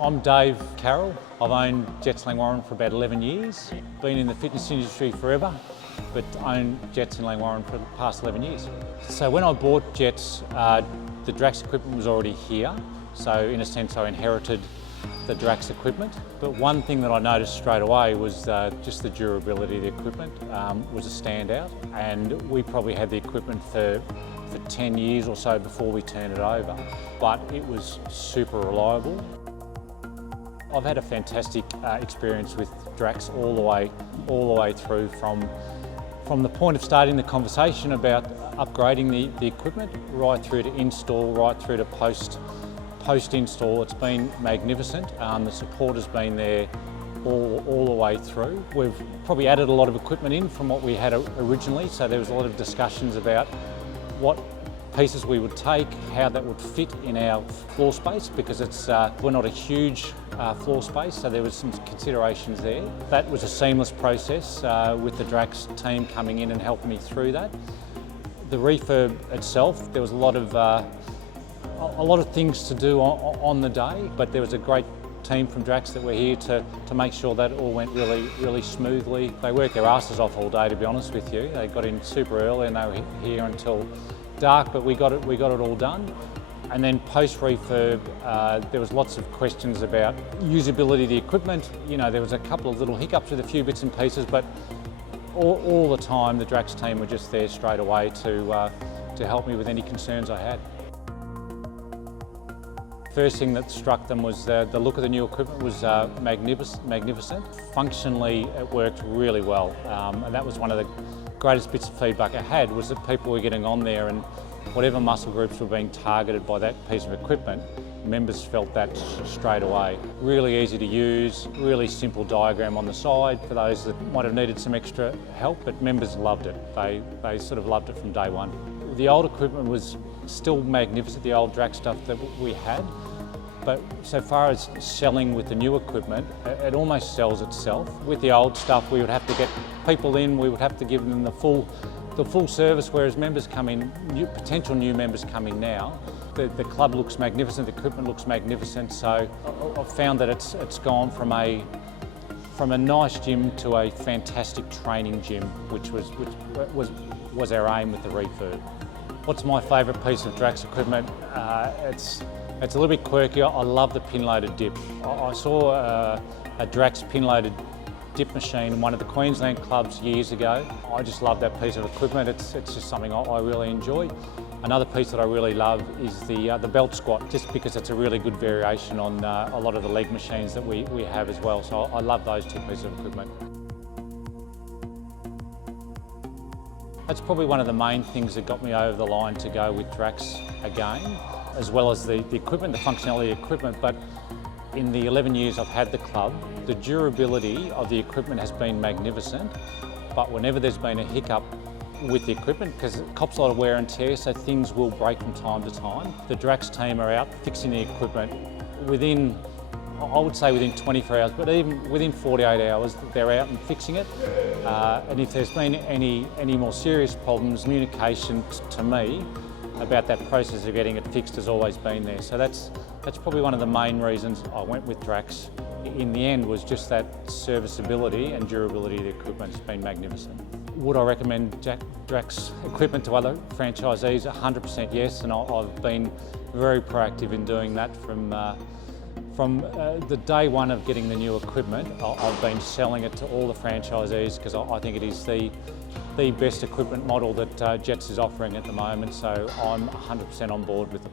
I'm Dave Carroll. I've owned Jetts Langwarrin for about 11 years. Been in the fitness industry forever, but owned Jetts in Langwarrin for the past 11 years. So when I bought Jetts, the Drax equipment was already here. So in a sense, I inherited the Drax equipment. But one thing that I noticed straight away was just the durability of the equipment was a standout. And we probably had the equipment for 10 years or so before we turned it over, but it was super reliable. I've had a fantastic experience with Drax all the way through from the point of starting the conversation about upgrading the equipment right through to install, right through to post-install. It's been magnificent. The support has been there all the way through. We've probably added a lot of equipment in from what we had originally, so there was a lot of discussions about what pieces we would take, how that would fit in our floor space, because we're not a huge floor space, so there was some considerations there. That was a seamless process with the Drax team coming in and helping me through that. The refurb itself, there was a lot of things to do on the day, but there was a great team from Drax that were here to make sure that all went really smoothly. They worked their asses off all day, to be honest with you. They got in super early and they were here until dark, but we got it all done. And then post-refurb, there was lots of questions about usability of the equipment. You know, there was a couple of little hiccups with a few bits and pieces, but all the time the Drax team were just there straight away to help me with any concerns I had. First thing that struck them was the look of the new equipment was magnificent. Functionally, it worked really well, and that was one of the greatest bits of feedback I had, was that people were getting on there and whatever muscle groups were being targeted by that piece of equipment, members felt that straight away. Really easy to use, really simple diagram on the side for those that might have needed some extra help, but members loved it. They sort of loved it from day one. The old equipment was still magnificent, the old Drax stuff that we had, but so far as selling with the new equipment, it almost sells itself. With the old stuff, we would have to get people in, we would have to give them the full service, whereas members come in, potential new members come in now. The club looks magnificent, the equipment looks magnificent, so I've found that it's gone from a nice gym to a fantastic training gym, which was our aim with the refurb. What's my favourite piece of Drax equipment? It's a little bit quirky. I love the pin-loaded dip. I saw a Drax pin-loaded dip machine in one of the Queensland clubs years ago. I just love that piece of equipment. It's just something I really enjoy. Another piece that I really love is the belt squat, just because it's a really good variation on a lot of the leg machines that we have as well. So I love those two pieces of equipment. That's probably one of the main things that got me over the line to go with Drax again, as well as the equipment, the functionality of the equipment. But in the 11 years I've had the club, the durability of the equipment has been magnificent. But whenever there's been a hiccup with the equipment, because it cops a lot of wear and tear, so things will break from time to time, the Drax team are out fixing the equipment within, I would say within 24 hours, but even within 48 hours, they're out and fixing it. And if there's been any more serious problems, communication to me about that process of getting it fixed has always been there. So that's probably one of the main reasons I went with Drax. In the end, was just that serviceability and durability of the equipment has been magnificent. Would I recommend Drax equipment to other franchisees? 100% yes, and I've been very proactive in doing that from the day one of getting the new equipment. I've been selling it to all the franchisees because I think it is the best equipment model that Jetts is offering at the moment, so I'm 100% on board with the